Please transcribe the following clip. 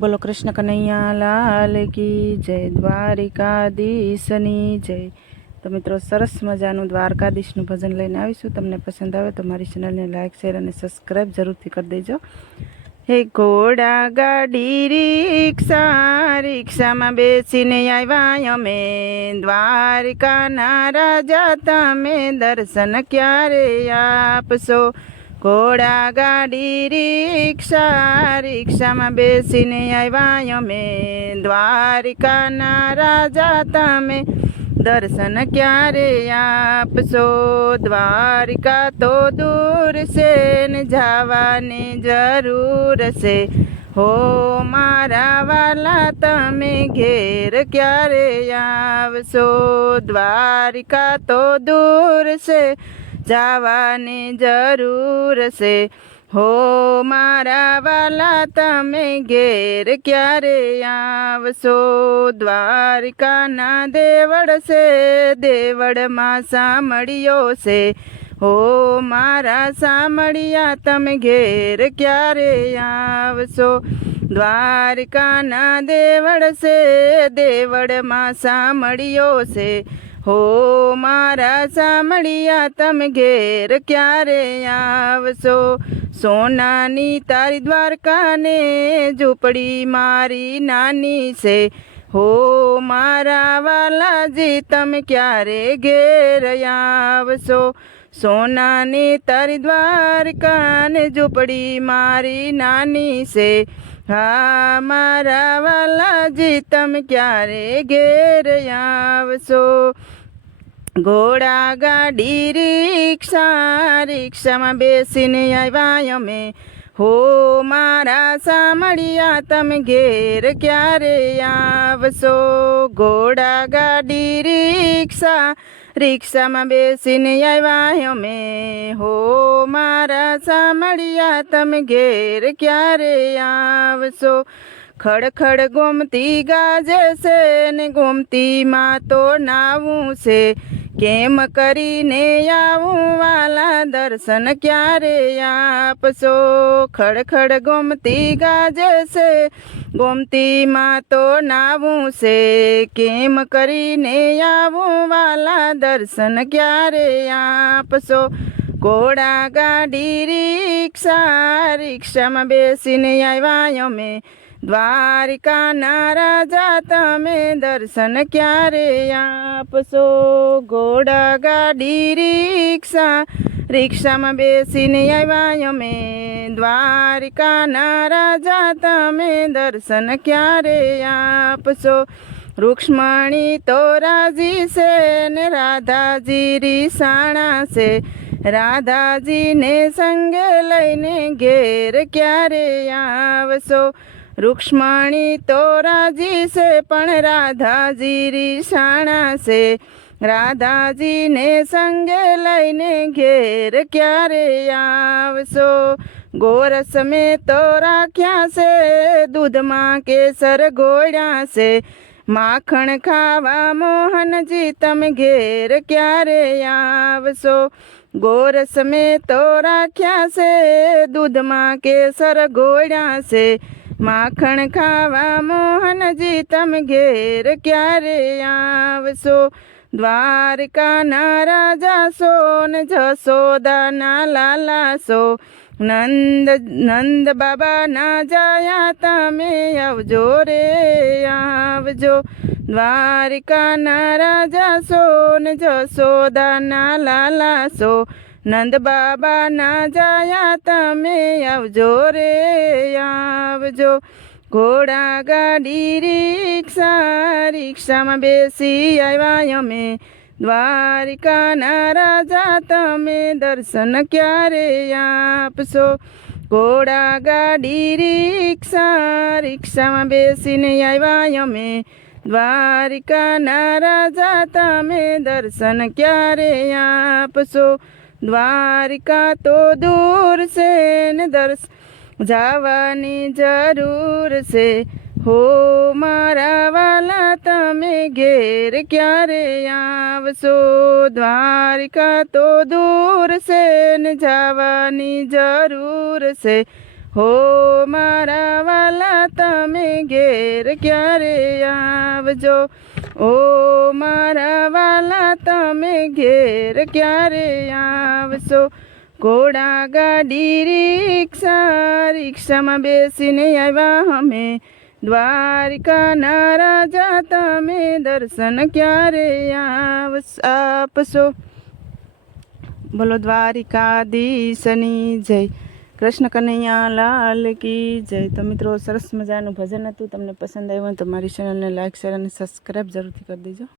બોલો કૃષ્ણ કનૈયા લાલ કી જય, દ્વારિકાધીશની જય। તો મિત્રો, સરસ મજાનું દ્વારકાધીશનું ભજન લઈને આવીશું। તમને પસંદ આવે તો મારી ચેનલને લાઇક, શેર અને સબસ્ક્રાઈબ જરૂરથી કરી દેજો। હે ઘોડા ગાડી રિક્ષા, રિક્ષામાં બેસીને આવ્યા અમે, દ્વારકાના રાજા તમે દર્શન ક્યારે આપશો। ઘોડા ગાડી રિક્ષા, રિક્ષામાં બેસીને આવ્યા અમે, દ્વારિકાના રાજા તમે દર્શન ક્યારે આપશો। દ્વારિકા તો દૂર છે ને જવાની જરૂર છે, હો મારા વાલા તમે ઘેર ક્યારે આવશો। દ્વારિકા તો દૂર છે, જવાની જરૂર છે, હો મારા વાલા તમે ઘેર ક્યારે આવશો। દ્વારિકાના દેવળ છે, દેવળમાં સામળિયો છે, હો મારા સામળિયા તમે ઘેર ક્યારે આવશો। દ્વારિકાના દેવળ છે, દેવળમાં સામળિયો છે, હો મારા સામળિયા તમે ઘેર ક્યારે આવશો। સોનાની તારી દ્વારકાને ઝૂંપડી મારી નાની છે, હો મારા વાલાજી તમે ક્યારે ઘેર આવશો। સોનાની તારી દ્વારકાને ઝૂંપડી મારી નાની છે, હા મારા વાલાજી તમે ક્યારે ઘેર આવશો। ઘોડા ગાડી રિક્ષા, રિક્ષામાં બેસીને આવ્યા અમે, હો મારા સામળિયા તમે ઘેર ક્યારે આવશો। ઘોડા ગાડી રિક્ષા, રિક્ષામાં બેસીને આવ્યા અમે, હો મારા સામળિયા તમે ઘેર ક્યારે આવશો। ખડખડ ગોમતી ગાજે છે ને ગોમતીમાં તો નાવું છે, કેમ કરીને આવું વાલા દર્શન ક્યારે આપશો। ખડખડ ગોમતી ગાજે છે, ગોમતીમાં તો નાવું છે, કેમ કરીને આવું વાલા દર્શન ક્યારે આપશો। ઘોડા ગાડી રિક્ષા, રિક્ષામાં બેસીને આવ્યા અમે, દ્વારિકાના રાજા તમે દર્શન ક્યારે આપશો। ઘોડા ગાડી રિક્ષા, રિક્ષામાં બેસીને આવ્યા અમે, દ્વારિકાના રાજા તમે દર્શન ક્યારે આપશો। રૂક્ષ્મણી તો રાજી છે ને રાધાજી રીસાણા છે, રાધાજીને સંગે લઈને ઘેર ક્યારે આવશો। રૂક્ષ્મણી તો રાજી છે પણ રાધાજી રીસાણા છે, રાધાજીને સંગે લઈને ઘેર ક્યારે આવશો। ગોરસ મેં તો રાખ્યા છે, દૂધમાં કેસર ગોળ્યા છે, માખણ ખાવા મોહનજી તમે ઘેર ક્યારે આવશો। ગોરસ મેં તો રાખ્યા છે, દૂધમાં કેસર ગોળ્યા છે, માખણ ખાવા મોહનજી તમે ઘેર ક્યારે આવશો। દ્વારકાના રાજા સો ને જશોદાના લાલા સો, નંદ બાબાના જાયા તમે આવજો રે આવજો। દ્વારિકાના રાજા સો ને જશોદાના લાલા સો, નંદ બાબાના જાયા તમે આવજો રે આવજો। ઘોડા ગાડી રિક્ષા, રિક્ષામાં બેસી આવ્યા અમે, દ્વારિકાના રાજા તમે દર્શન ક્યારે આપશો। ઘોડા ગાડી રિક્ષા, રિક્ષામાં બેસીને આવ્યા અમે, દ્વારિકાના રાજા તમે દર્શન ક્યારે આપશો। દ્વારિકા તો દૂર છે ને જવાની જરૂર છે, હો મારા વાલા તમે ઘેર ક્યારે આવશો। દ્વારિકા તો દૂર છે ને જવાની જરૂર છે, હો મારા વાલા તમે ઘેર ક્યારે આવજો, ઓ મારા વાલા તમે ઘેર ક્યારે આવશો. ઘોડા ગાડી રિક્ષામાં બેસીને આવ્યા અમે, દ્વારિકાના રાજા તમે દર્શન ક્યારે આપશો. બોલો દ્વારિકાધીશની જય, કૃષ્ણ કનૈયા લાલ કી જય. તો મિત્રો સરસ મજાનું ભજન હતું. તમને પસંદ આવ્યું તો મારી ચેનલને લાઈક શેર અને સબસ્ક્રાઈબ જરૂરથી કરી દેજો.